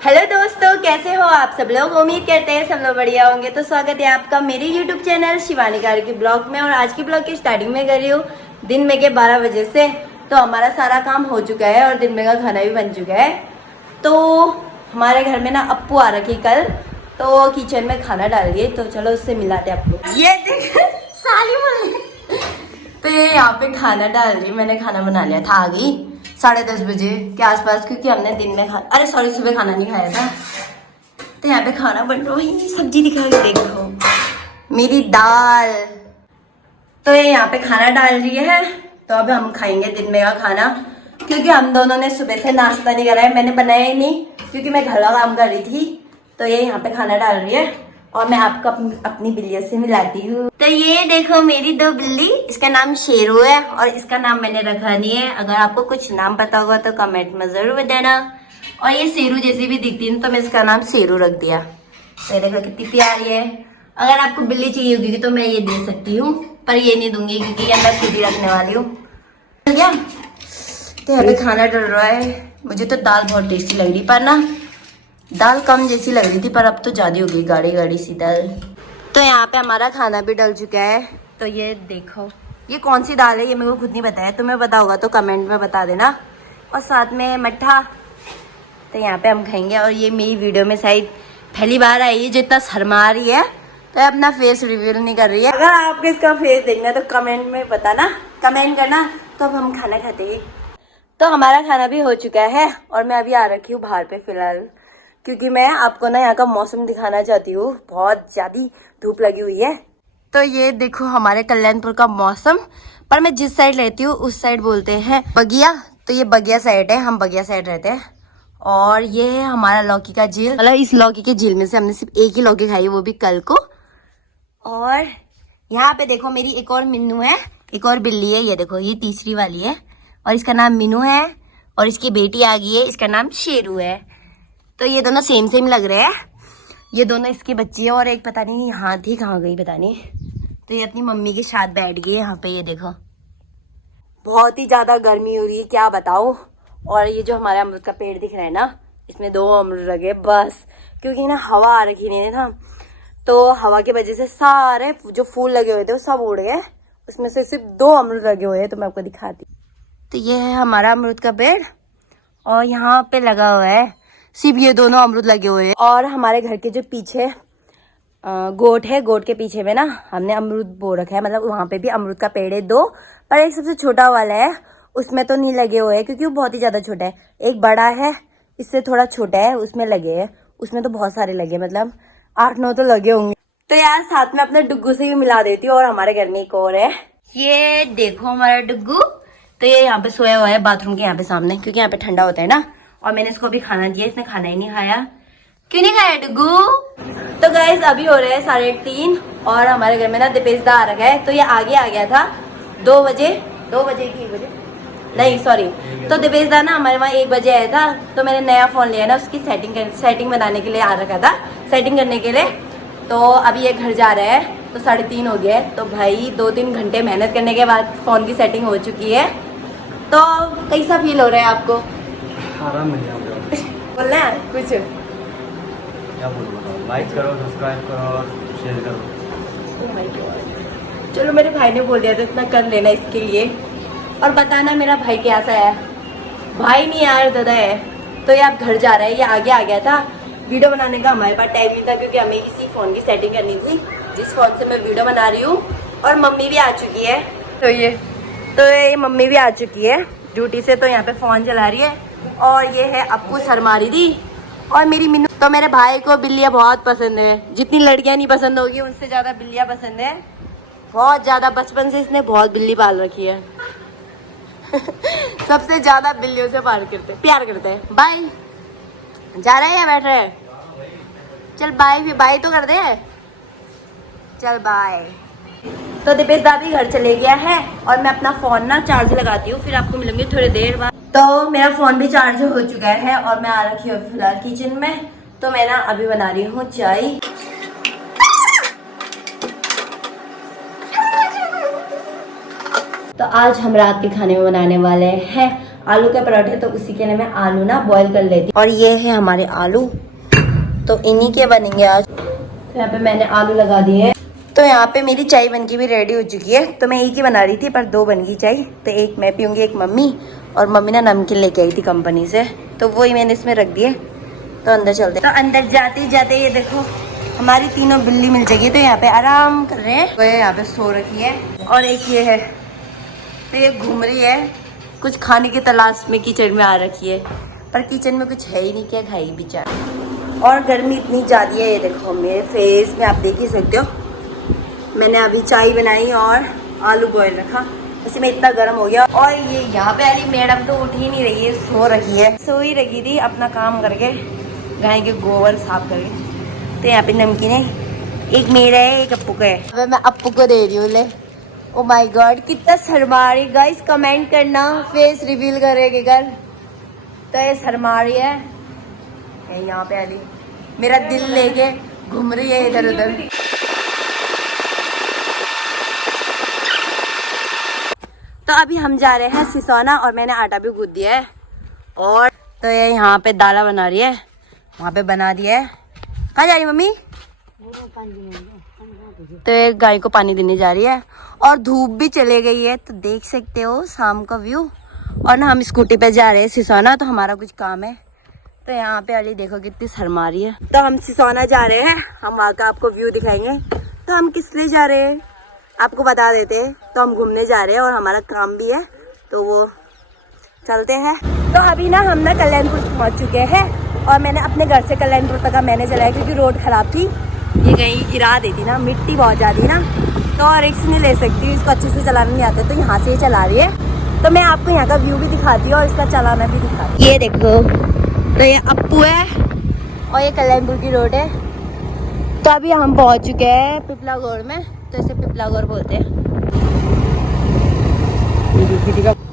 Hello दोस्तों, कैसे हो आप सब लोग। उम्मीद करते हैं सब लोग बढ़िया होंगे। तो स्वागत है आपका मेरे यूट्यूब चैनल शिवानी कार की ब्लॉग में। और आज की ब्लॉग की स्टार्टिंग में कर रही हूँ दिन में के 12 बजे से। तो हमारा सारा काम हो चुका है और दिन में का खाना भी बन चुका है। तो हमारे घर में ना अप्पू आ रखी कल, तो किचन में खाना डाल दिए। तो चलो उससे मिलाते हैं आपको। ये देख साली मुर्गी। तो ये यहाँ पे खाना डाल रही, मैंने खाना बना लिया था। आ गई 10:30 बजे के आसपास, क्योंकि हमने दिन में सुबह खाना नहीं खाया था। तो यहाँ पे खाना बन रहा है। सब्जी दिखा के देखो, मेरी दाल। तो ये यहाँ पे खाना डाल रही है। तो अब हम खाएंगे दिन में का खाना, क्योंकि हम दोनों ने सुबह से नाश्ता नहीं करा है। मैंने बनाया ही नहीं, क्योंकि मैं घर का काम कर रही थी। तो ये यहाँ पे खाना डाल रही है और मैं आपको अपनी बिल्लियों से मिलाती हूँ। तो ये देखो मेरी दो बिल्ली, इसका नाम शेरू है और इसका नाम मैंने रखा नहीं है। अगर आपको कुछ नाम पता होगा तो कमेंट में जरूर बताना। और ये शेरू जैसी भी दिखती है तो मैं इसका नाम शेरू रख दिया। तो ये देखो कितनी प्यारी है। अगर आपको बिल्ली चाहिए होगी तो मैं ये दे सकती हूँ, पर ये नहीं दूंगी क्योंकि ये मैं खुद ही रखने वाली हूँ। क्या तो यहाँ पे खाना डल रहा है। मुझे तो दाल बहुत टेस्टी लग रही, पर ना दाल कम जैसी लग रही थी, पर अब तो ज्यादा हो गई गाढ़ी गाढ़ी सी दाल। तो यहाँ पे हमारा खाना भी डल चुका है। तो ये देखो, ये कौन सी दाल है ये मेरे को खुद नहीं पता है। तुम्हें पता होगा तो कमेंट में बता देना। और साथ में मट्ठा। तो यहाँ पे हम खाएंगे। और ये मेरी वीडियो में शायद पहली बार आई है जो इतना शर्मा रही है, तो अपना फेस रिवील नहीं कर रही है। अगर आपको इसका फेस देखना है तो कमेंट में बताना, कमेंट करना, तो अब हम खाना खाते हैं। तो हमारा खाना भी हो चुका है और मैं अभी आ रखी हूँ बाहर पे फिलहाल, क्योंकि मैं आपको ना यहाँ का मौसम दिखाना चाहती हूँ। बहुत ज्यादा धूप लगी हुई है। तो ये देखो हमारे कल्याणपुर का मौसम। पर मैं जिस साइड रहती हूँ उस साइड बोलते हैं बगिया। तो ये बगिया साइड है, हम बगिया साइड रहते हैं। और ये है हमारा लौकी का झील। मतलब इस लौकी के झील में से हमने सिर्फ एक ही लौकी खाई, वो भी कल को। और यहाँ पे देखो मेरी एक और मिन्नू है, एक और बिल्ली है। ये देखो ये तीसरी वाली है और इसका नाम मिनू है। और इसकी बेटी आ गई है, इसका नाम शेरू है। तो ये दोनों सेम सेम लग रहे हैं। ये दोनों इसकी बच्ची है और एक पता नहीं यहाँ थी, कहाँ गई पता नहीं। तो ये अपनी मम्मी के साथ बैठ गई है यहाँ पे। ये देखो बहुत ही ज्यादा गर्मी हो रही है, क्या बताऊं। और ये जो हमारे अमरूद का पेड़ दिख रहा है ना, इसमें 2 अमरूद लगे बस, क्योंकि ना हवा आ रखी नहीं था। तो हवा की वजह से सारे जो फूल लगे हुए थे वो सब उड़ गए। उसमें से सिर्फ 2 अमरूद लगे हुए हैं। तो मैं आपको दिखाती। तो ये है हमारा अमरूद का पेड़ और यहाँ पे लगा हुआ है सिर्फ ये दोनों अमरूद लगे हुए हैं। और हमारे घर के जो पीछे गोट है, गोट के पीछे में ना हमने अमरूद बो रखा है। मतलब वहाँ पे भी अमरूद का पेड़ है 2, पर एक सबसे छोटा वाला है, उसमें तो नहीं लगे हुए हैं क्योंकि वो बहुत ही ज्यादा छोटा है। एक बड़ा है, इससे थोड़ा छोटा है, उसमें लगे हैं। उसमें तो बहुत सारे लगे, मतलब 8-9 तो लगे होंगे। तो यार साथ में अपने डुग्गू से भी मिला देती हूँ। और हमारे घर में एक और है, ये देखो हमारा डुग्गू। तो ये यहाँ पे सोया हुआ है बाथरूम के यहाँ पे सामने, क्योंकि यहाँ पे ठंडा होता है ना। और मैंने इसको अभी खाना दिया, इसने खाना ही नहीं खाया। क्यों नहीं खाया डुग्गू। तो गाइस अभी हो रहे हैं 3:30 और हमारे घर में ना दीपेशदा आ रखा है। तो ये आगे आ गया था 2 बजे की बजे नहीं सॉरी। तो दीपेशदा ना हमारे वहाँ 1 बजे आया था। तो मैंने नया फोन लिया ना, उसकी सेटिंग बनाने के लिए आ रखा था, सेटिंग करने के लिए। तो अभी ये घर जा रहा है, तो 3:30 हो गया है। तो भाई 2-3 घंटे मेहनत करने के बाद फोन की सेटिंग हो चुकी है। तो कैसा फील हो रहा है आपको। आराम मिल जाएगा। बोलना है कुछ। क्या बोलूं बताओ, लाइक करो, सब्सक्राइब करो और शेयर करो। Oh my God. चलो मेरे भाई ने बोल दिया तो इतना कर लेना इसके लिए। और बताना मेरा भाई कैसा है। भाई नहीं यार दादा है। तो ये आप घर जा रहा है, ये आगे आ गया था। वीडियो बनाने का हमारे पास टाइम नहीं था, क्योंकि हमें इसी फोन की सेटिंग करनी थी जिस फोन से मैं वीडियो बना रही हूँ। और मम्मी भी आ चुकी है। तो ये मम्मी भी आ चुकी है ड्यूटी से। तो यहाँ पे फोन चला रही है। और ये है अप्पू शर्मारी दी और मेरी मिन्नू। तो मेरे भाई को बिल्लियाँ बहुत पसंद है। जितनी लड़कियाँ नहीं पसंद होगी उनसे ज्यादा बिल्लियाँ पसंद है, बहुत ज्यादा। बचपन से इसने बहुत बिल्ली पाल रखी है। सबसे ज्यादा बिल्लियों से प्यार करते हैं। बाय। जा रहे हैं या बैठ रहे हैं। चल बाय, भी बाय तो कर दे। चल बाय। तो दीपेशदा भी घर चले गया है और मैं अपना फोन ना चार्ज लगाती हूँ, फिर आपको मिलूंगी थोड़ी देर बाद। तो मेरा फोन भी चार्ज हो चुका है और मैं आ रखी हूँ फिलहाल किचन में। तो मैं ना अभी बना रही हूँ चाय। तो आज हम रात के खाने में बनाने वाले हैं आलू के पराठे, तो उसी के लिए मैं आलू ना बॉईल कर लेती हूँ। और ये है हमारे आलू, तो इन्हीं के बनेंगे आज। तो यहाँ पे मैंने आलू लगा दिए हैं। तो यहाँ पे मेरी चाय बनके भी रेडी हो चुकी है। तो मैं एक ही बना रही थी पर 2 बन गई चाय। तो एक मैं पीऊँगी, एक मम्मी। और मम्मी ना नमकीन लेके आई थी कंपनी से, तो वही मैंने इसमें रख दिए। तो अंदर चलते। तो अंदर जाते जाते ये देखो हमारी तीनों बिल्ली मिल जाएगी। तो यहाँ पे आराम कर रहे हैं, वो यहाँ पे सो रखी है। और एक ये है, तो ये घूम रही है कुछ खाने की तलाश में, किचन में आ रखी है। पर किचन में कुछ है ही नहीं, क्या खाई बेचारी। और गर्मी इतनी ज़्यादा है, ये देखो मेरे फेस में आप देख ही सकते हो। मैंने अभी चाय बनाई और आलू बॉयल रखा, उसी में इतना गर्म हो गया। और ये यहाँ पे वाली मैडम तो उठ ही नहीं रही है, सो रही है। सो ही रखी थी अपना काम करके, गाय के गोबर साफ करके। तो यहाँ पे नमकीन है, एक मेरा है, एक अप्पू का है। अब मैं अप्पू को दे रही हूँ, ले। ओ माय गॉड, कितना शर्मा रही। गाइस कमेंट करना, फेस रिवील करेगी कर। तो ये शर्मा रही है यहाँ पे वाली, मेरा दिल लेके घूम रही है इधर उधर। तो अभी हम जा रहे हैं सिसोना, और मैंने आटा भी गूंथ दिया है। और तो ये यहाँ पे दाला बना रही है, वहाँ पे बना दिया है। कहाँ जा रही है मम्मी? तो ये गाय को पानी देने जा रही है। और धूप भी चले गई है, तो देख सकते हो शाम का व्यू। और ना हम स्कूटी पे जा रहे हैं सिसोना, तो हमारा कुछ काम है। तो यहाँ पे अली देखो कितनी शर्मा रही है। तो हम सिसोना जा रहे हैं, हम वहाँ का आपको व्यू दिखाएंगे। तो हम किस लिए जा रहे हैं आपको बता देते हैं। तो हम घूमने जा रहे हैं और हमारा काम भी है, तो वो चलते हैं। तो अभी ना हम ना कल्याणपुर पहुँच चुके हैं। और मैंने अपने घर से कल्याणपुर तक का मैंने चलाया, क्योंकि रोड खराब थी, ये कहीं गिरा देती ना, मिट्टी बहुत ज़्यादा ना, तो रिक्स नहीं ले सकती, इसको अच्छे से चलाना नहीं आता। तो यहाँ से ही चला रही है। तो मैं आपको यहाँ का व्यू भी दिखाती हूँ और इसका चलाना भी दिखाती हूँ। ये देखो, तो ये अप्पू है और ये कल्याणपुर की रोड है। तो अभी हम पहुँच चुके हैं पिपलागौर में, तो इसे पिपलागौर बोलते हैं।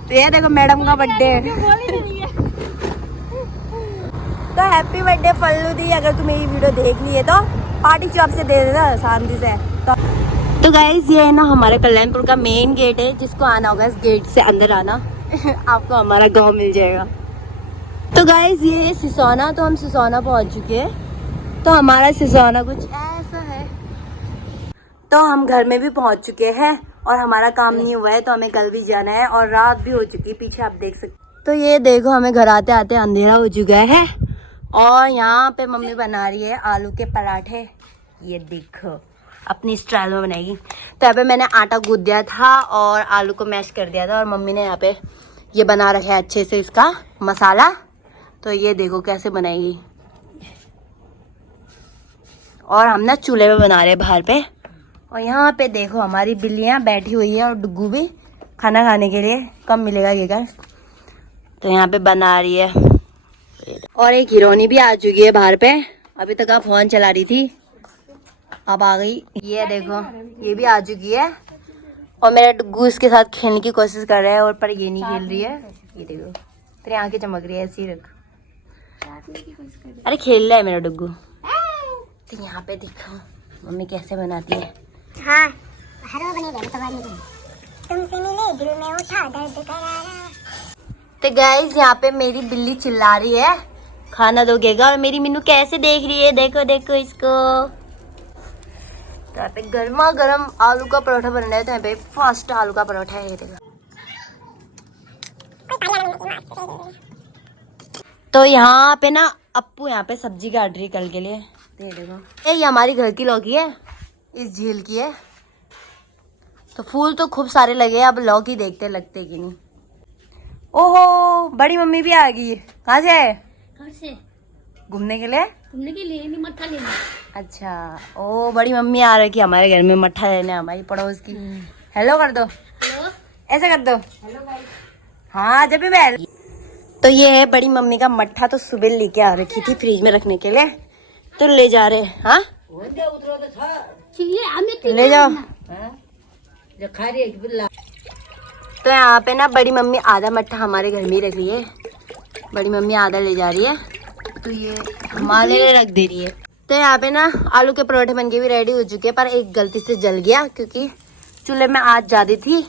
तो ये देखो मैडम का बर्थडे है। तो हैप्पी बर्थडे फल्लू दी, अगर तुम मेरी वीडियो देख ली है तो पार्टी चॉप से दे देना शांति से। तो गाइज ये है ना हमारे कल्याणपुर का मेन गेट है, जिसको आना होगा इस गेट से अंदर आना आपको हमारा गांव मिल जाएगा। तो गाइज ये है सिसोना। तो हम सिसोना पहुंच चुके हैं। तो हमारा सिसोना कुछ ऐसा है। तो हम घर में भी पहुंच चुके हैं और हमारा काम नहीं हुआ है, तो हमें कल भी जाना है। और रात भी हो चुकी है, पीछे आप देख सकते। तो ये देखो हमें घर आते आते अंधेरा हो चुका है। और यहाँ पे मम्मी बना रही है आलू के पराठे, ये देखो अपनी स्टाइल में बनाएगी। तो यहाँ पे मैंने आटा गूंथ दिया था और आलू को मैश कर दिया था। और मम्मी ने यहाँ पे ये बना रखा है अच्छे से इसका मसाला। तो ये देखो कैसे बनाएगी। और हम ना चूल्हे पे बना रहे हैं बाहर पे। और यहाँ पे देखो हमारी बिल्लियाँ बैठी हुई है, और डुग्गू भी खाना खाने के लिए कब मिलेगा ये घर। तो यहाँ पे बना रही है। और एक हीरोनी भी आ चुकी है बाहर पे, अभी तक आप फोन चला रही थी, अब आ गई। ये देखो ये भी आ चुकी है। और मेरा डुग्गू इसके साथ खेलने की कोशिश कर रहा है, और पर ये नहीं खेल रही है। ये देखो तेरी आंखें चमक रही है, ऐसी रख। अरे खेल रहा है मेरा डुग्गू। तो यहाँ पे देखो मम्मी कैसे बनाती है। हाँ, तुमसे मिले दिल में उठा दर्द करारा। तो गाइस यहाँ पे मेरी बिल्ली चिल्ला रही है खाना दोगेगा, और मेरी मीनू कैसे देख रही है, देखो देखो इसको। तो यहाँ पे गर्मा गर्म आलू का परोठा बन रहा है। तो यहाँ पे फर्स्ट आलू का परोठा है, ये देखो। तो यहाँ पे ना अप्पू यहाँ पे सब्जी काट रही है कल के लिए। तो ये देखो ये हमारी घर की लौकी है, इस झील की है। तो फूल तो खूब सारे लगे हैं, अब लौकी देखते लगते कि नहीं। ओहो बड़ी मम्मी भी आ गई। कहाँ से आए? घर से घूमने के लिए? घूमने के लिए नहीं, मट्ठा लेने। अच्छा, ओ बड़ी मम्मी आ रही है हमारे घर में मट्ठा लेने, हमारी पड़ोस की। हेलो कर दो, हेलो, ऐसा कर दो। Hello guys. हाँ जब भी मैं। तो ये है बड़ी मम्मी का मट्ठा। तो सुबह लेके आ रखी थी फ्रिज में रखने के लिए, तो ले जा रहे। हाँ ले जाओ। तो यहाँ पे ना बड़ी मम्मी आधा मट्ठा हमारे घर में ही रख रही है, बड़ी मम्मी आधा ले जा रही है। तो ये हमारे लिए रख दे रही है। तो यहाँ पे ना आलू के परोठे बनके भी रेडी हो चुके हैं, पर एक गलती से जल गया क्योंकि चूल्हे में आग ज्यादा थी।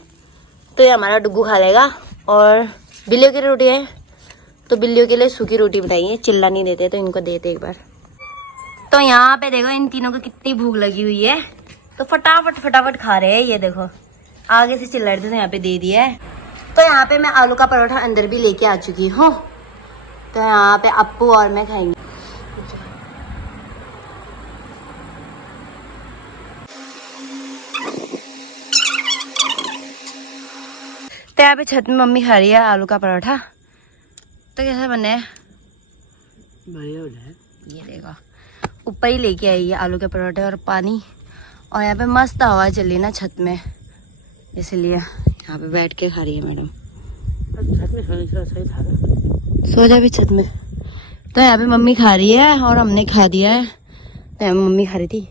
तो ये हमारा डुग्गू खा लेगा। और बिल्लियों की रोटी है तो बिल्लियों के लिए सूखी रोटी बनाई है, चिल्ला नहीं देते तो इनको देते एक बार। तो यहाँ पे देखो इन तीनों को कितनी भूख लगी हुई है, तो फटाफट फटाफट खा रहे हैं। ये देखो आगे से चिल्ला रहे थे तो यहाँ पे दे दिया है। तो यहाँ पे मैं आलू का परोठा अंदर भी लेके आ चुकी हूँ। तो यहाँ पे अप्पू और मैं खाएंगे। तो यहाँ पे छत में मम्मी खा रही है आलू का परोठा। तो कैसा बना है? बढ़िया हो जाए। ये देखो ऊपर ही लेके आई है आलू के परोठे और पानी। और यहाँ पे मस्त हवा चली ना छत में, इसलिए यहाँ पे बैठ के खा रही है मैडम। छत में सोने का सही था ना। सो जा भी छत में। तो यहाँ पे मम्मी खा रही है और हमने खा दिया है। तो यहाँ पे मम्मी खा रही थी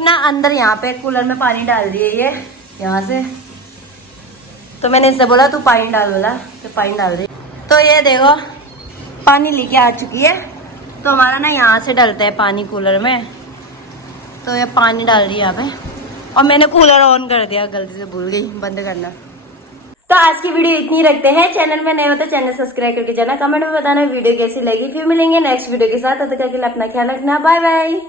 ना अंदर, यहाँ पे कूलर में पानी डाल रही है ये यहाँ से। तो मैंने इससे बोला तू पानी डाल, बोला तो पानी डाल रही। तो ये देखो पानी लेके आ चुकी है। तो हमारा ना यहाँ से डलता है पानी कूलर में, तो ये पानी डाल रही है यहाँ पे। और मैंने कूलर ऑन कर दिया, गलती से भूल गई बंद करना। तो आज की वीडियो इतनी रखते हैं। चैनल में नए हो तो चैनल सब्सक्राइब करके जाना, कमेंट में बताना वीडियो कैसी लगी। फिर मिलेंगे नेक्स्ट वीडियो के साथ, तब तक के लिए अपना ख्याल रखना। Bye bye.